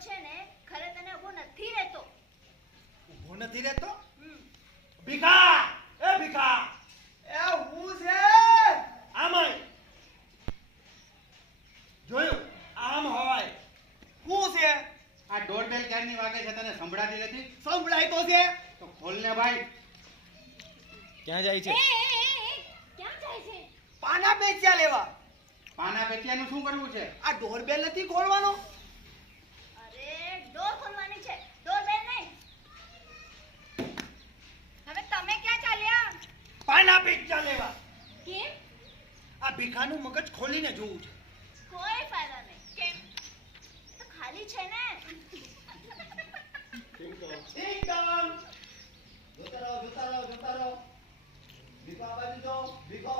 છે ને ખરે તને ઊભો નથી રહેતો. ઊભો નથી રહેતો? ભીખા, એ ભીખા, એ હું છે? આમય જોયું? આમ હોય. હું છે? આ ડોરબેલ ક્યારની વાગે છે તને સંભળાતી નથી? સંભળાય તો છે. તો ખોલ ને ભાઈ. ક્યાં જાય એ છે? ક્યાં જાય છે? પાના પેચિયા લેવા. પાના પેટિયાનું શું કરવું છે? આ ડોરબેલ નથી ખોલવાનો? અરે ડોર ખોલવાની છે, ડોર બેલ નહીં. હવે તમે ક્યાં ચાલ્યા? પાના પેચા લેવા. કેમ? આ ભીખાનું મગજ ખોલીને જોવું છે. કોઈ ફાયદા નહીં. કેમ? તો ખાલી છે ને. ઠીક ડન. જોતા રહો. ભીખો આ બાજુ જો. ભીખો